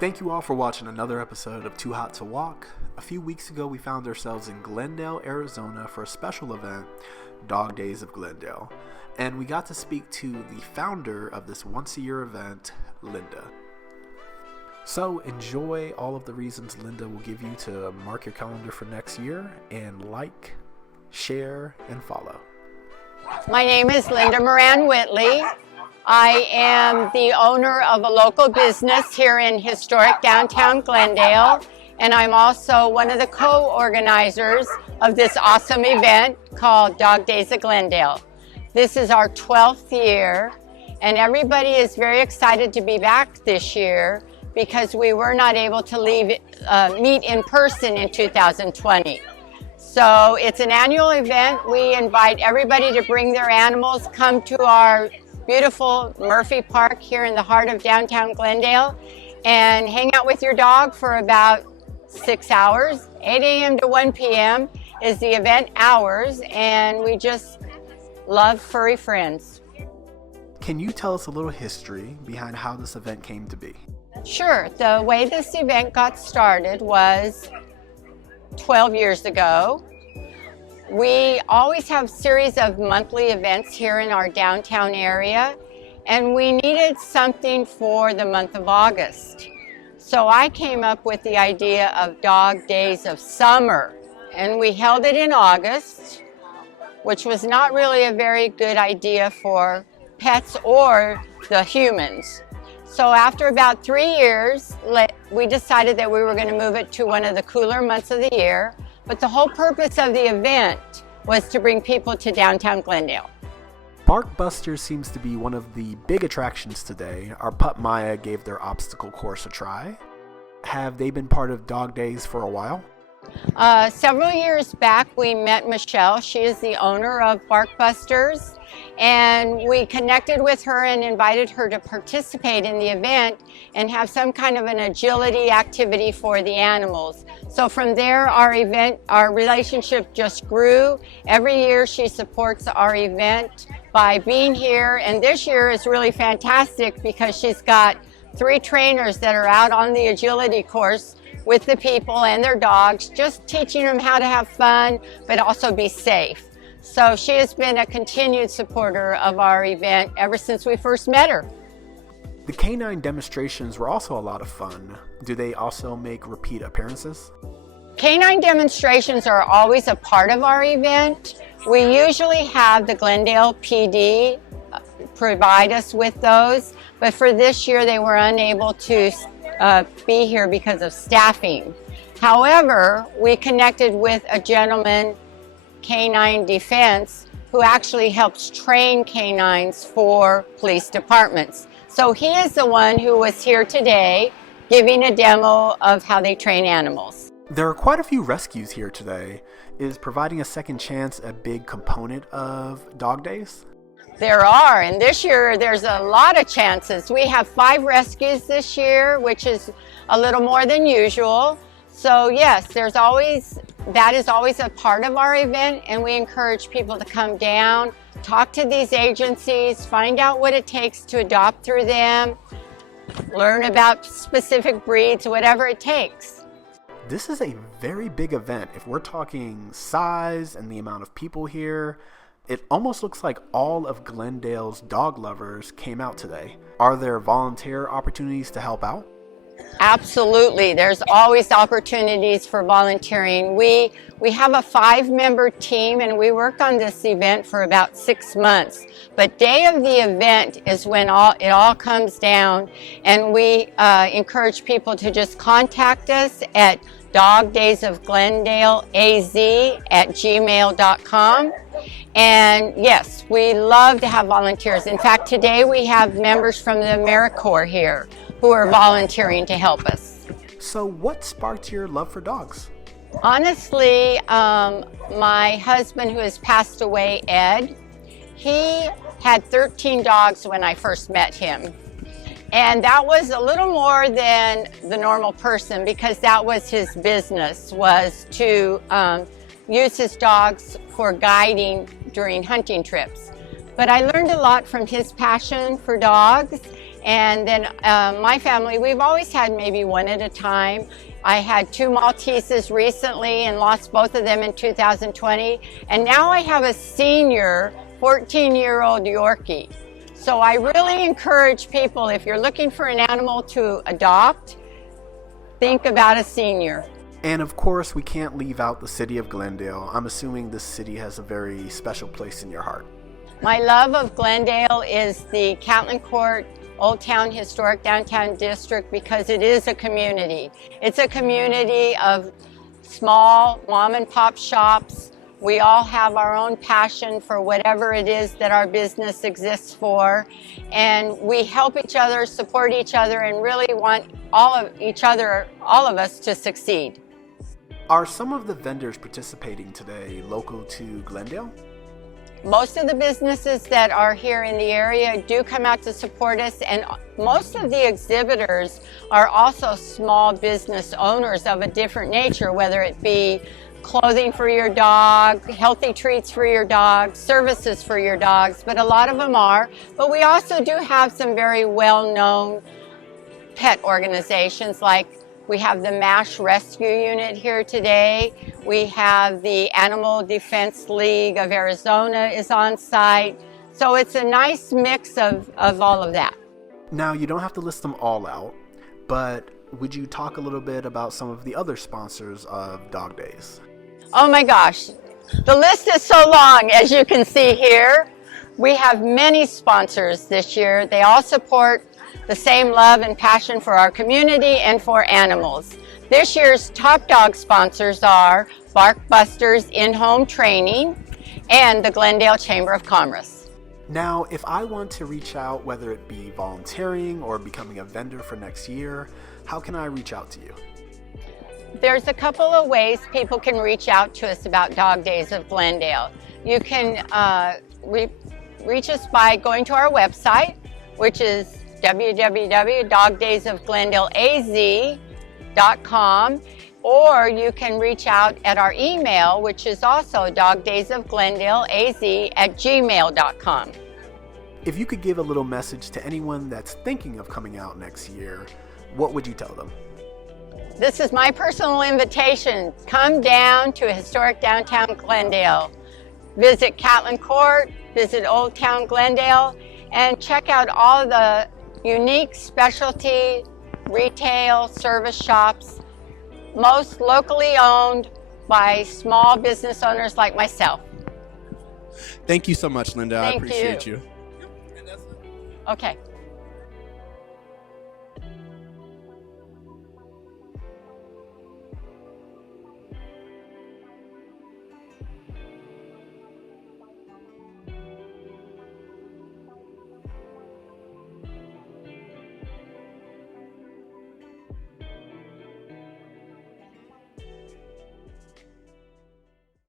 Thank you all for watching another episode of Too Hot to Walk. A few weeks ago, we found ourselves in Glendale, Arizona for a special event, Days of Glendale. And we got to speak to the founder of this once-a-year event, Linda. So enjoy all of the reasons Linda will give you to mark your calendar for next year, and like, share, and follow. My name is Linda Moran-Whittley. I am the owner of a local business here in historic downtown Glendale, and I'm also one of the co-organizers of this awesome event called Days of Glendale. This is our 12th year, and everybody is very excited to be back this year because we were not able to meet in person in 2020. So it's an annual event. We invite everybody to bring their animals, come to our beautiful Murphy Park here in the heart of downtown Glendale, and hang out with your dog for about 6 hours. 8 a.m. to 1 p.m. is the event hours, and we just love furry friends. Can you tell us a little history behind how this event came to be? Sure. The way this event got started was 12 years ago. We always have a series of monthly events here in our downtown area, and we needed something for the month of August. So I came up with the idea of Dog Days of Summer, and we held it in August, which was not really a very good idea for pets or the humans. So after about 3 years, we decided that we were going to move it to one of the cooler months of the year. But the whole purpose of the event was to bring people to downtown Glendale. Barkbusters seems to be one of the big attractions today. Our pup Maya gave their obstacle course a try. Have they been part of Dog Days for a while? Several years back, we met Michelle. She is the owner of Barkbusters, and we connected with her and invited her to participate in the event and have some kind of an agility activity for the animals. So from there, our relationship just grew. Every year she supports our event by being here, and this year is really fantastic because she's got 3 trainers that are out on the agility course with the people and their dogs, just teaching them how to have fun, but also be safe. So she has been a continued supporter of our event ever since we first met her. The canine demonstrations were also a lot of fun. Do they also make repeat appearances? Canine demonstrations are always a part of our event. We usually have the Glendale PD provide us with those, but for this year they were unable to be here because of staffing. However, we connected with a gentleman, Canine Defense, who actually helps train canines for police departments. So he is the one who was here today giving a demo of how they train animals. There are quite a few rescues here today. Is providing a second chance a big component of Dog Days? There are, and this year there's a lot of chances. We have 5 rescues this year, which is a little more than usual. So yes, that is always a part of our event, and we encourage people to come down, talk to these agencies, find out what it takes to adopt through them, learn about specific breeds, whatever it takes. This is a very big event. If we're talking size and the amount of people here, it almost looks like all of Glendale's dog lovers came out today. Are there volunteer opportunities to help out? Absolutely. There's always opportunities for volunteering. We have a 5-member team, and we worked on this event for about 6 months. But day of the event is when it all comes down, and we encourage people to just contact us at dogdaysofglendaleaz@gmail.com. And yes, we love to have volunteers. In fact, today we have members from the AmeriCorps here who are volunteering to help us. So what sparked your love for dogs? Honestly, my husband, who has passed away, Ed, he had 13 dogs when I first met him. And that was a little more than the normal person because that was his business, was to use his dogs for guiding during hunting trips. But I learned a lot from his passion for dogs, And then my family, we've always had maybe one at a time. I had 2 Malteses recently and lost both of them in 2020. And now I have a senior 14-year-old Yorkie. So I really encourage people, if you're looking for an animal to adopt, think about a senior. And of course, we can't leave out the city of Glendale. I'm assuming this city has a very special place in your heart. My love of Glendale is the Catlin Court Old Town Historic Downtown District because it is a community. It's a community of small mom and pop shops. We all have our own passion for whatever it is that our business exists for. And we help each other, support each other, and really want all of us to succeed. Are some of the vendors participating today local to Glendale? Most of the businesses that are here in the area do come out to support us, and most of the exhibitors are also small business owners of a different nature, whether it be clothing for your dog, healthy treats for your dog, services for your dogs, but a lot of them are. But we also do have some very well-known pet organizations, like we have the MASH Rescue Unit here today. We have the Animal Defense League of Arizona is on site. So it's a nice mix of all of that. Now, you don't have to list them all out, but would you talk a little bit about some of the other sponsors of Dog Days? Oh my gosh, the list is so long, as you can see here. We have many sponsors this year. They all support the same love and passion for our community and for animals. This year's top dog sponsors are Barkbusters In-Home Training and the Glendale Chamber of Commerce. Now, if I want to reach out, whether it be volunteering or becoming a vendor for next year, how can I reach out to you? There's a couple of ways people can reach out to us about Dog Days of Glendale. You can reach us by going to our website, which is www.dogdaysofglendaleaz.com, or you can reach out at our email, which is also dogdaysofglendaleaz@gmail.com. If you could give a little message to anyone that's thinking of coming out next year, what would you tell them? This is my personal invitation. Come down to historic downtown Glendale. Visit Catlin Court, visit Old Town Glendale, and check out all the unique specialty retail service shops, most locally owned by small business owners like myself. Thank you so much, Linda. I appreciate you. Okay.